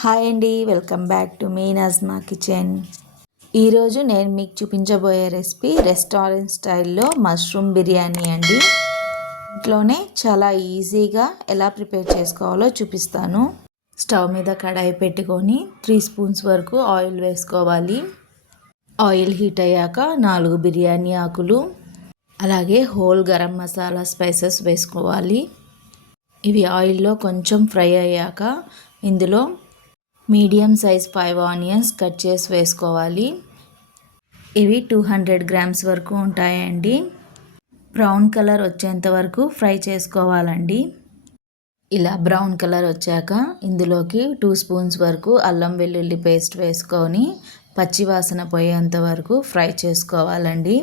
Hi అండి, welcome back to me Najma kitchen. ఈరోజు నేను మీకు చూపించబోయే రెసిపీ రెస్టారెంట్ స్టైల్లో మష్రూమ్ బిర్యానీ అండి. ఇంట్లోనే చాలా ఈజీగా ఎలా ప్రిపేర్ చేసుకోవాలో చూపిస్తాను. స్టవ్ మీద కడాయి పెట్టుకొని 3 స్పూన్స్ వరకు ఆయిల్ వేసుకోవాలి. ఆయిల్ హీట్ అయ్యాక 4 బిర్యానీ ఆకులు, అలాగే హోల్ గరం మసాలా స్పైసెస్ వేసుకోవాలి. ఇవి ఆయిల్లో కొంచెం ఫ్రై అయ్యాక ఇందులో మీడియం సైజ్ 5 ఆనియన్స్ కట్ చేసి వేసుకోవాలి. ఇవి 200 గ్రామ్స్ వరకు ఉంటాయండి. బ్రౌన్ కలర్ వచ్చేంత వరకు ఫ్రై చేసుకోవాలండి. ఇలా బ్రౌన్ కలర్ వచ్చాక ఇందులోకి 2 స్పూన్స్ వరకు అల్లం వెల్లుల్లి పేస్ట్ వేసుకొని పచ్చివాసన పోయేంత వరకు ఫ్రై చేసుకోవాలండి.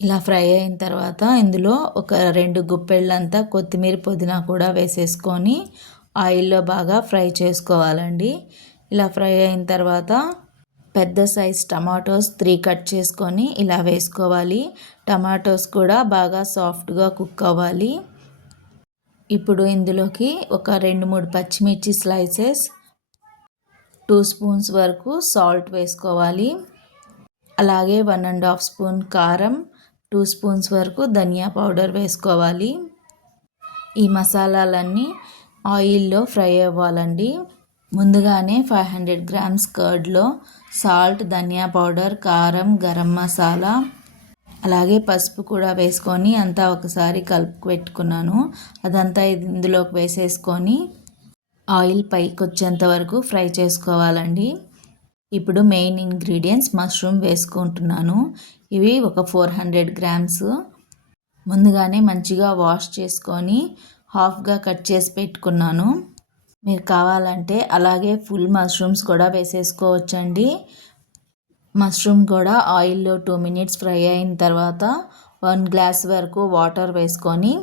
ఇలా ఫ్రై అయిన తర్వాత ఇందులో ఒక 2 గుప్పెళ్ళంతా కొత్తిమీర పుదీనా కూడా వేసేసుకొని ఆయిల్లో బాగా ఫ్రై చేసుకోవాలండి. ఇలా ఫ్రై అయిన తర్వాత పెద్ద సైజ్ టమాటోస్ 3 కట్ చేసుకొని ఇలా వేసుకోవాలి. టమాటోస్ కూడా బాగా సాఫ్ట్గా కుక్ అవ్వాలి. ఇప్పుడు ఇందులోకి ఒక 2-3 పచ్చిమిర్చి స్లైసెస్, 2 స్పూన్స్ వరకు సాల్ట్ వేసుకోవాలి. అలాగే 1.5 స్పూన్ కారం, 2 స్పూన్స్ వరకు ధనియా పౌడర్ వేసుకోవాలి. ఈ మసాలాలన్నీ ఆయిల్లో ఫ్రై అవ్వాలండి. ముందుగానే 500 గ్రామ్స్ కర్డ్లో సాల్ట్, ధనియా పౌడర్, కారం, గరం మసాలా, అలాగే పసుపు కూడా వేసుకొని అంతా ఒకసారి కలుపు పెట్టుకున్నాను. అదంతా ఇందులోకి వేసేసుకొని ఆయిల్ పైకి వచ్చేంత వరకు ఫ్రై చేసుకోవాలండి. ఇప్పుడు మెయిన్ ఇంగ్రీడియంట్స్ మష్రూమ్ వేసుకుంటున్నాను. ఇవి ఒక 400 గ్రామ్స్ ముందుగానే మంచిగా వాష్ చేసుకొని హాఫ్గా కట్ చేసి పెట్టుకున్నాను. మీరు కావాలంటే అలాగే ఫుల్ మష్రూమ్స్ కూడా వేసేసుకోవచ్చండి. మష్రూమ్ కూడా ఆయిల్లో 2 మినిట్స్ ఫ్రై అయిన తర్వాత 1 గ్లాస్ వరకు వాటర్ వేసుకొని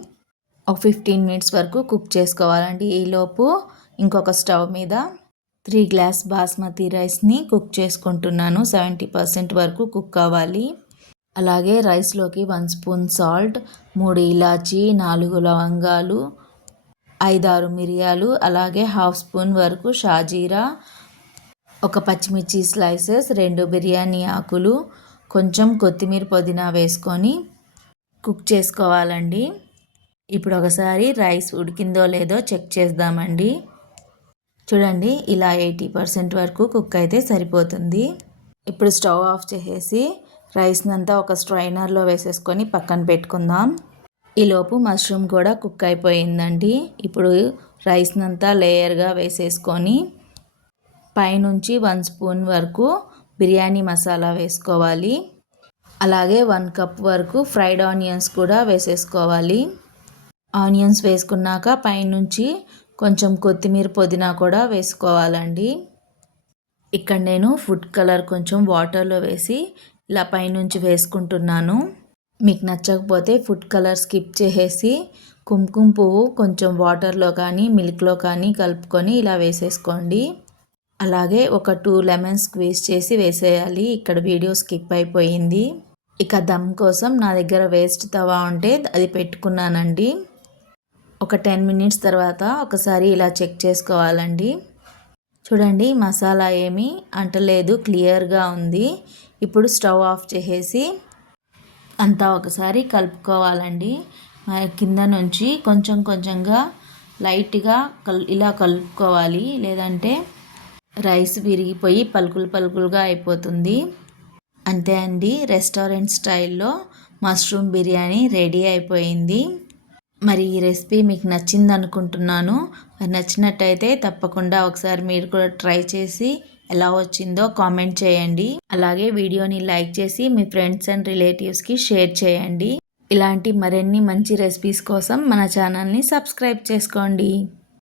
ఒక 15 మినిట్స్ వరకు కుక్ చేసుకోవాలండి. ఈలోపు ఇంకొక స్టవ్ మీద 3 గ్లాస్ బాస్మతి రైస్ని కుక్ చేసుకుంటున్నాను. 70% వరకు కుక్ అవ్వాలి. అలాగే రైస్లోకి 1 స్పూన్ సాల్ట్, 3 ఇలాచీ, 4 లవంగాలు, 5-6 మిరియాలు, అలాగే 1/2 స్పూన్ వరకు షాజీరా, ఒక పచ్చిమిర్చి స్లైసెస్, 2 బిర్యానీ ఆకులు, కొంచెం కొత్తిమీర పుదీనా వేసుకొని కుక్ చేసుకోవాలండి. ఇప్పుడు ఒకసారి రైస్ ఉడికిందో లేదో చెక్ చేద్దామండి. చూడండి, ఇలా 80% వరకు కుక్ అయితే సరిపోతుంది. ఇప్పుడు స్టవ్ ఆఫ్ చేసేసి రైస్నంతా ఒక స్ట్రైనర్లో వేసేసుకొని పక్కన పెట్టుకుందాం. ఈలోపు మష్రూమ్ కూడా కుక్ అయిపోయిందండి. ఇప్పుడు రైస్నంతా లేయర్గా వేసేసుకొని పైనుంచి 1 స్పూన్ వరకు బిర్యానీ మసాలా వేసుకోవాలి. అలాగే 1 కప్ వరకు ఫ్రైడ్ ఆనియన్స్ కూడా వేసేసుకోవాలి. ఆనియన్స్ వేసుకున్నాక పైనుంచి కొంచెం కొత్తిమీర పుదీనా కూడా వేసుకోవాలండి. ఇక్కడ నేను ఫుడ్ కలర్ కొంచెం వాటర్లో వేసి ఇలా పైనుంచి వేసుకుంటున్నాను. మీకు నచ్చకపోతే ఫుడ్ కలర్ స్కిప్ చేసేసి కుంకుమ పువ్వు కొంచెం వాటర్లో కానీ మిల్క్లో కానీ కలుపుకొని ఇలా వేసేసుకోండి. అలాగే ఒక 2 లెమన్స్ స్క్వీజ్ చేసి వేసేయాలి. ఇక్కడ వీడియో స్కిప్ అయిపోయింది. ఇక దమ్ కోసం నా దగ్గర వేస్ట్ తవా ఉంటే అది పెట్టుకున్నానండి. ఒక 10 మినిట్స్ తర్వాత ఒకసారి ఇలా చెక్ చేసుకోవాలండి. చూడండి, మసాలా ఏమీ అంటలేదు, క్లియర్గా ఉంది. ఇప్పుడు స్టవ్ ఆఫ్ చేసేసి అంతా ఒకసారి కలుపుకోవాలండి. కింద నుంచి కొంచెం కొంచెంగా లైట్గా ఇలా కలుపుకోవాలి, లేదంటే రైస్ విరిగిపోయి పలుకులు పలుకులుగా అయిపోతుంది. అంతే అండి, రెస్టారెంట్ స్టైల్లో మష్రూమ్ బిర్యానీ రెడీ అయిపోయింది. మరి ఈ రెసిపీ మీకు నచ్చింది అనుకుంటున్నాను. నచ్చినట్టయితే తప్పకుండా ఒకసారి మీరు కూడా ట్రై చేసి ఎలా వచ్చిందో కామెంట్ చేయండి. అలాగే వీడియోని లైక్ చేసి మీ ఫ్రెండ్స్ అండ్ రిలేటివ్స్కి షేర్ చేయండి. ఇలాంటి మరిన్ని మంచి రెసిపీస్ కోసం మన ఛానల్ని సబ్స్క్రైబ్ చేసుకోండి.